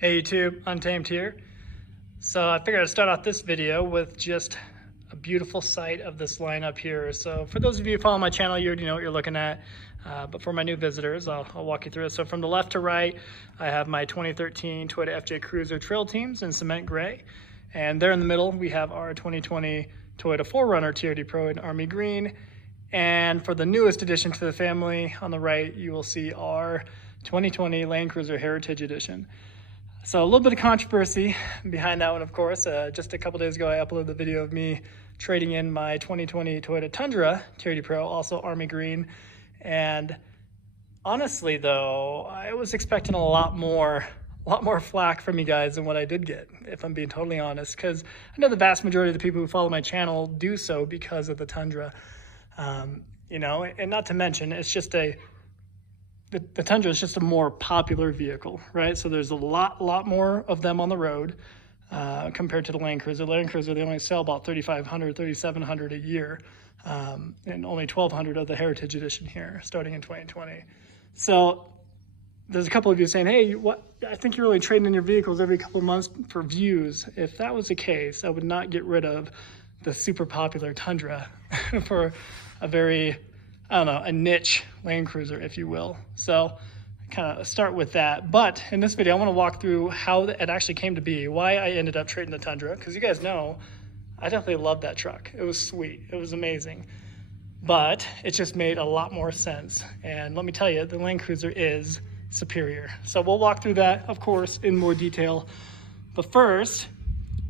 Hey YouTube, Untamed here. So I figured I'd start off this video with just a beautiful sight of this lineup here. So for those of you who follow my channel, you already know what you're looking at. But for my new visitors, I'll walk you through it. So from the left to right, I have my 2013 Toyota FJ Cruiser Trail Teams in cement gray. And there in the middle, we have our 2020 Toyota 4Runner TRD Pro in army green. And for the newest addition to the family, on the right, you will see our 2020 Land Cruiser Heritage Edition. So a little bit of controversy behind that one, of course. Just a couple days ago, I uploaded the video of me trading in my 2020 Toyota Tundra TRD Pro, also army green. And honestly, though, I was expecting a lot more flack from you guys than what I did get, if I'm being totally honest, because I know the vast majority of the people who follow my channel do so because of the Tundra. You know, and not to mention, it's just the Tundra is just a more popular vehicle, right? So there's a lot more of them on the road compared to the Land Cruiser. Land Cruiser, they only sell about 3,500, 3,700 a year, and only 1,200 of the Heritage Edition here, starting in 2020. So there's a couple of you saying, hey, I think you're really trading in your vehicles every couple of months for views. If that was the case, I would not get rid of the super popular Tundra for a very, I don't know, a niche Land Cruiser, if you will. So kind of start with that. But in this video, I want to walk through how it actually came to be, why I ended up trading the Tundra, because you guys know I definitely loved that truck. It was sweet. It was amazing. But it just made a lot more sense. And let me tell you, the Land Cruiser is superior. So we'll walk through that, of course, in more detail. But first,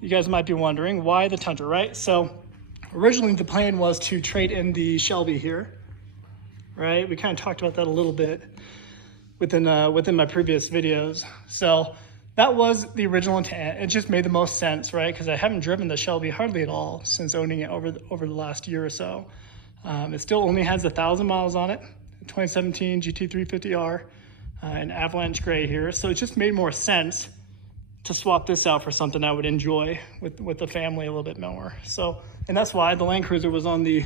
you guys might be wondering, why the Tundra, right? So originally the plan was to trade in the Shelby here, right? We kind of talked about that a little bit within my previous videos. So that was the original intent. It just made the most sense, right? Because I haven't driven the Shelby hardly at all since owning it over the last year or so. It still only has 1,000 miles on it, 2017 GT350R, in Avalanche Gray here. So it just made more sense to swap this out for something I would enjoy with the family a little bit more. So, and that's why the Land Cruiser was on the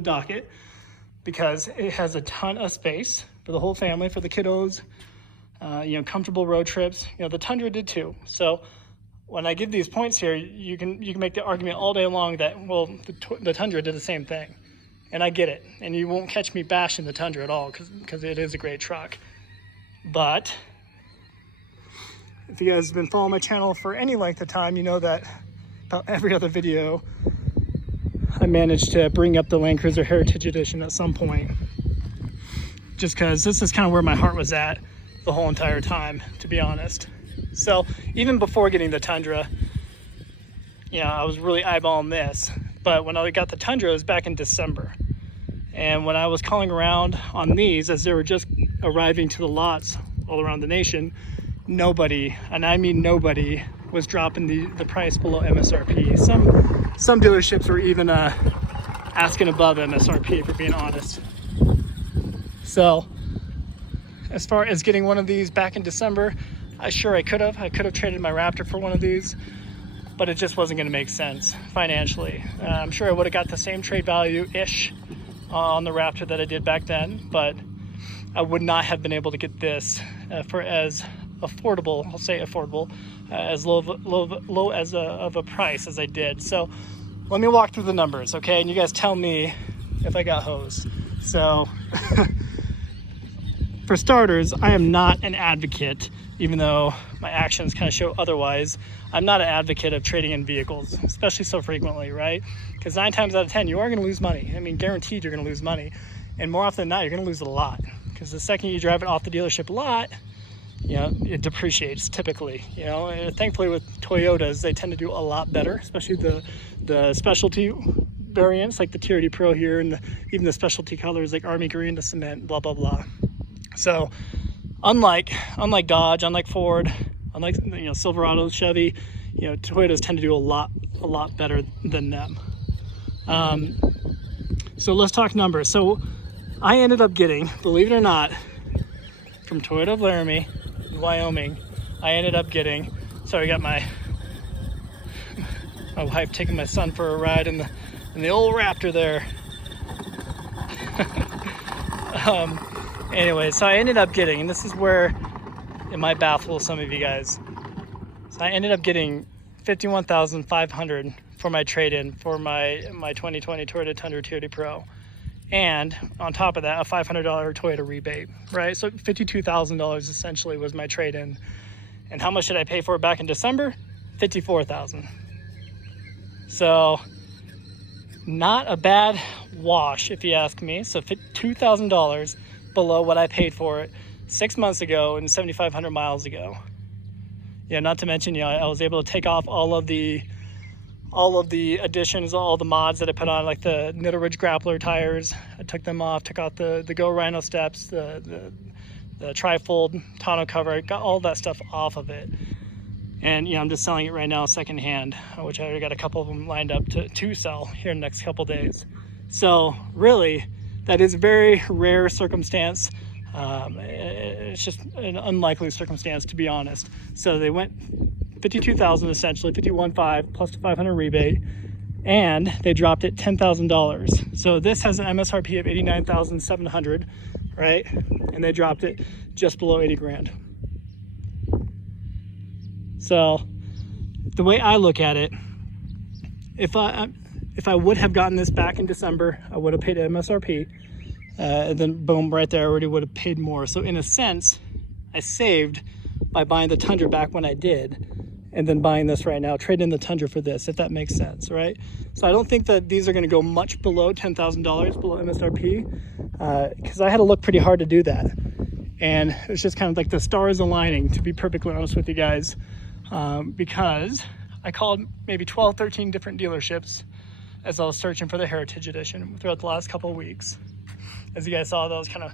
docket, because it has a ton of space for the whole family, for the kiddos, you know, comfortable road trips. You know, the Tundra did too. So when I give these points here, you can make the argument all day long that, well, the Tundra did the same thing. And I get it. And you won't catch me bashing the Tundra at all, because it is a great truck. But if you guys have been following my channel for any length of time, you know that about every other video, I managed to bring up the Land Cruiser Heritage Edition at some point. Just because this is kind of where my heart was at the whole entire time, to be honest. So even before getting the Tundra, you know, I was really eyeballing this. But when I got the Tundra, it was back in December. And when I was calling around on these, as they were just arriving to the lots all around the nation, nobody, and I mean nobody, was dropping the price below MSRP. Some dealerships were even asking above MSRP, if we're being honest. So as far as getting one of these back in December, I could have traded my Raptor for one of these, but it just wasn't going to make sense financially. I'm sure I would have got the same trade value-ish on the Raptor that I did back then, but I would not have been able to get this for as affordable, I'll say affordable, as low as of a price as I did. So let me walk through the numbers, okay? And you guys tell me if I got hosed. So for starters, I am not an advocate, even though my actions kind of show otherwise. I'm not an advocate of trading in vehicles, especially so frequently, right? Because 9 times out of 10, you are going to lose money. I mean, guaranteed you're going to lose money. And more often than not, you're going to lose a lot. Because the second you drive it off the dealership lot, you know, it depreciates typically. You know, and thankfully with Toyotas, they tend to do a lot better, especially the specialty variants like the TRD Pro here, and even the specialty colors like army green, the cement, blah blah blah. So unlike Dodge, unlike Ford, unlike, you know, Silverado, Chevy, you know, Toyotas tend to do a lot better than them. So let's talk numbers. So I ended up getting, believe it or not, from Toyota of Laramie, Wyoming, I ended up getting, sorry, I got my wife taking my son for a ride in the old Raptor there. Anyway, so I ended up getting, and this is where it might baffle some of you guys, So I ended up getting $51,500 for my trade-in for my 2020 Toyota Tundra TRD Pro. And on top of that, a $500 Toyota rebate, right? So $52,000 essentially was my trade-in. And how much did I pay for it back in December? $54,000. So not a bad wash, if you ask me. So $2,000 below what I paid for it 6 months ago and 7,500 miles ago. Yeah, not to mention, I was able to take off all of the additions, all the mods that I put on, like the Middle Ridge Grappler tires. I took them off, took out the Go Rhino steps, the tri-fold tonneau cover. I got all that stuff off of it. And I'm just selling it right now secondhand, which I already got a couple of them lined up to sell here in the next couple days. So really, that is a very rare circumstance. It's just an unlikely circumstance, to be honest. So they went 52,000 essentially, 51.5 plus the 500 rebate, and they dropped it $10,000. So this has an MSRP of 89,700, right? And they dropped it just below 80 grand. So the way I look at it, if I would have gotten this back in December, I would have paid MSRP. And then boom, right there, I already would have paid more. So in a sense, I saved by buying the Tundra back when I did, and then buying this right now, trading in the Tundra for this, if that makes sense, right? So I don't think that these are gonna go much below $10,000 below MSRP, because I had to look pretty hard to do that. And it was just kind of like the stars aligning, to be perfectly honest with you guys, because I called maybe 12, 13 different dealerships as I was searching for the Heritage Edition throughout the last couple of weeks. As you guys saw, I was kind of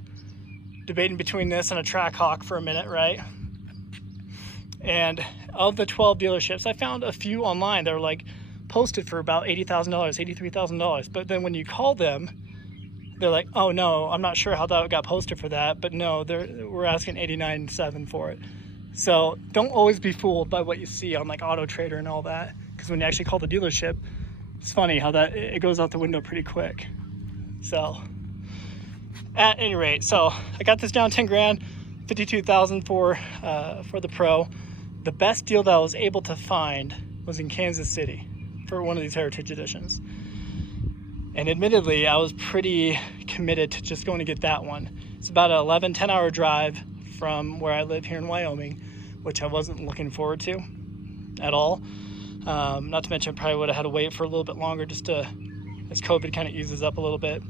debating between this and a Trackhawk for a minute, right? And of the 12 dealerships, I found a few online that were like posted for about $80,000, $83,000. But then when you call them, they're like, oh no, I'm not sure how that got posted for that, but no, we're asking $89,700 for it. So don't always be fooled by what you see on like Auto Trader and all that, because when you actually call the dealership, it's funny how that it goes out the window pretty quick. So at any rate, so I got this down 10 grand, 52,000 for the Pro. The best deal that I was able to find was in Kansas City for one of these Heritage Editions. And admittedly, I was pretty committed to just going to get that one. It's about an 10 hour drive from where I live here in Wyoming, which I wasn't looking forward to at all. Not to mention I probably would have had to wait for a little bit longer just as COVID kind of eases up a little bit.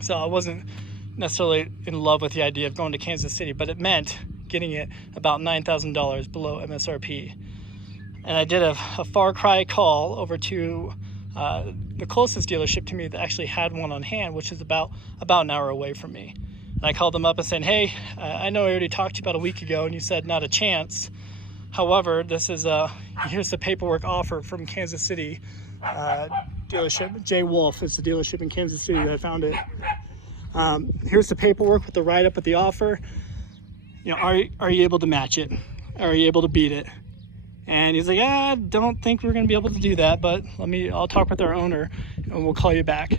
So I wasn't necessarily in love with the idea of going to Kansas City, but it meant getting it about $9,000 below MSRP. And I did a far cry call over to the closest dealership to me that actually had one on hand, which is about an hour away from me. And I called them up and said, hey, I know I already talked to you about a week ago and you said not a chance. However, this is here's the paperwork offer from Kansas City dealership. J. Wolf is the dealership in Kansas City that I found it. Here's the paperwork with the write-up with the offer. Are you able to match it? Are you able to beat it? And he's like, I don't think we're gonna be able to do that, but I'll talk with our owner and we'll call you back.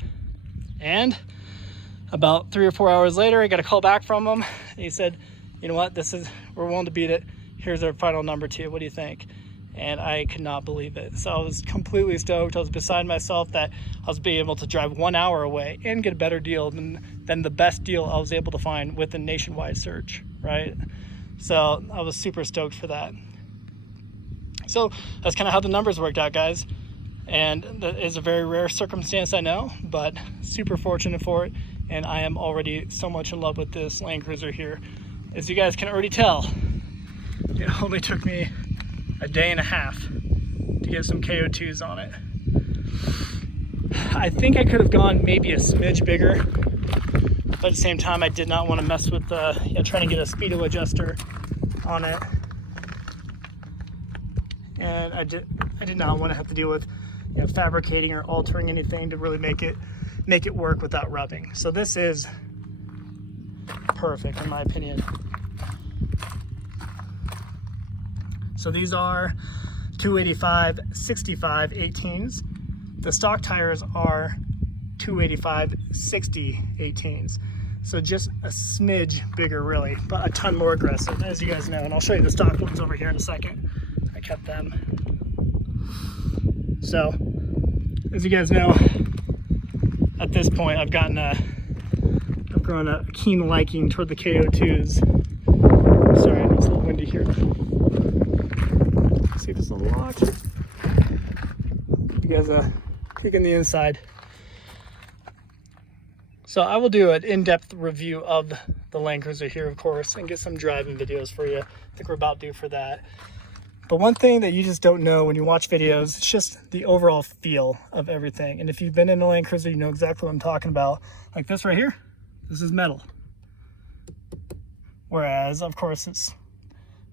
And about 3 or 4 hours later, I got a call back from him. And he said, you know what, we're willing to beat it. Here's our final number to you. What do you think? And I could not believe it. So I was completely stoked. I was beside myself that I was being able to drive 1 hour away and get a better deal than the best deal I was able to find with a nationwide search, right? So I was super stoked for that. So that's kind of how the numbers worked out, guys. And that is a very rare circumstance, I know, but super fortunate for it. And I am already so much in love with this Land Cruiser here. As you guys can already tell, it only took me a day and a half to get some KO2s on it. I think I could have gone maybe a smidge bigger, but at the same time I did not want to mess with trying to get a speedo adjuster on it. And I did not want to have to deal with fabricating or altering anything to really make it work without rubbing. So this is perfect in my opinion. So these are 285 65 18s. The stock tires are 285 60 18s. So just a smidge bigger really, but a ton more aggressive, as you guys know. And I'll show you the stock ones over here in a second. I kept them. So, as you guys know, at this point, I've grown a keen liking toward the KO2s. Sorry, it's a little windy here. See if it's unlocked. You guys peek in the inside. So I will do an in-depth review of the Land Cruiser here, of course, and get some driving videos for you. I think we're about due for that. But one thing that you just don't know when you watch videos, it's just the overall feel of everything. And if you've been in a Land Cruiser, you know exactly what I'm talking about. Like this right here, this is metal. Whereas, of course, it's,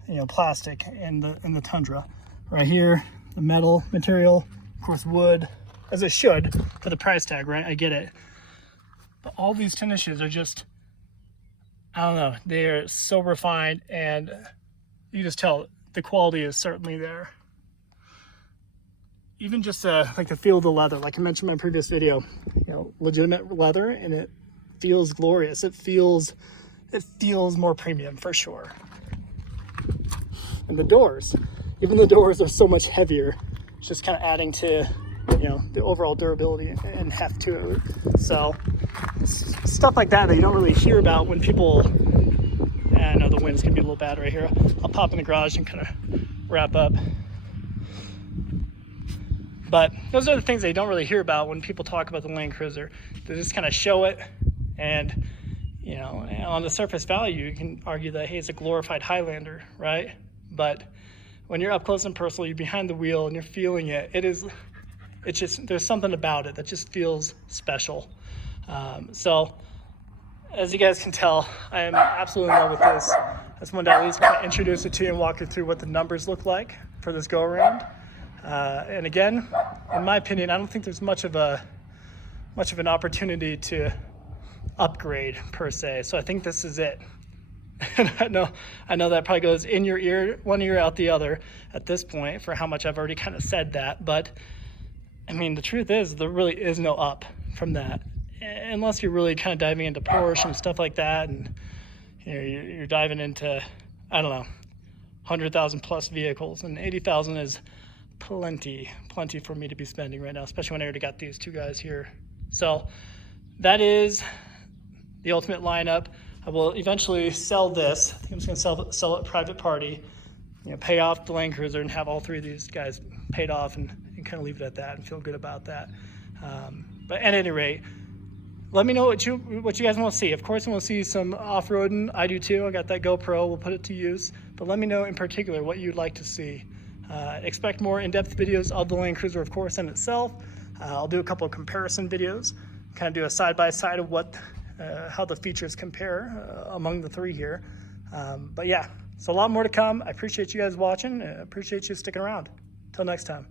you know, plastic in the Tundra. Right here, the metal material, of course, wood, as it should for the price tag, right? I get it. But all these finishes are just, I don't know, they're so refined, and you just tell the quality is certainly there. Even just like the feel of the leather, like I mentioned in my previous video, you know, legitimate leather, and it feels glorious. It feels more premium for sure. And the doors, even the doors are so much heavier. It's just kind of adding to, you know, the overall durability and heft to it. So stuff like that you don't really hear about when people, I know the wind's gonna be a little bad right here. I'll pop in the garage and kind of wrap up. But those are the things that you don't really hear about when people talk about the Land Cruiser. They just kind of show it, and you know, on the surface value, you can argue that, hey, it's a glorified Highlander, right? But when you're up close and personal, you're behind the wheel and you're feeling it, it's just, there's something about it that just feels special. So as you guys can tell, I am absolutely in love with this. I just wanted to at least kind of introduce it to you and walk you through what the numbers look like for this go around. And again, in my opinion, I don't think there's much of an opportunity to upgrade per se. So I think this is it. And I know that probably goes in your ear, one ear out the other at this point for how much I've already kind of said that. But I mean, the truth is there really is no up from that, unless you're really kind of diving into Porsche and stuff like that. And you know, you're diving into, I don't know, 100,000 plus vehicles, and 80,000 is plenty for me to be spending right now, especially when I already got these two guys here. So that is the ultimate lineup. I will eventually sell this. I think I'm just gonna sell it private party, you know, pay off the Land Cruiser and have all three of these guys paid off, and kind of leave it at that and feel good about that. But at any rate, let me know what you guys want to see. Of course, I want to see some off-roading. I do too. I got that GoPro. We'll put it to use. But let me know in particular what you'd like to see. Expect more in-depth videos of the Land Cruiser, of course, in itself. I'll do a couple of comparison videos, kind of do a side-by-side of how the features compare among the three here. But yeah, so a lot more to come. I appreciate you guys watching. I appreciate you sticking around. Till next time.